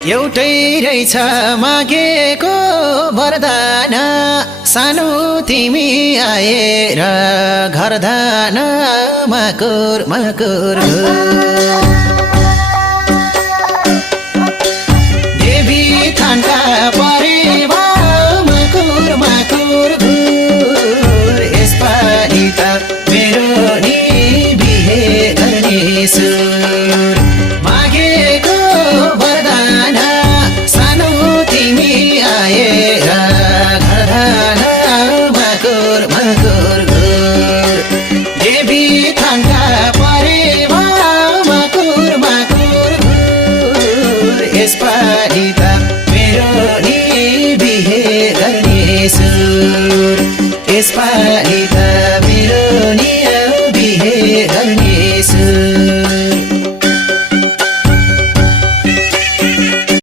एउटै रहेछ मागेको वरदान सानो तिमी आएर घरदान मकुर मकुर देवी थानका परेवा मकुर मकुर घुर यसपालि त मेरो नि बिहे गर्ने सुर मागेको वरदान सानो तिमी आएर घरदान मकुर मकुर घुर देवी थानका परेवा मकुर मकुर घुर यसपालि त मेरो नि बिहे गर्ने सुर यसपालि त मेरो नि बिहे गर्ने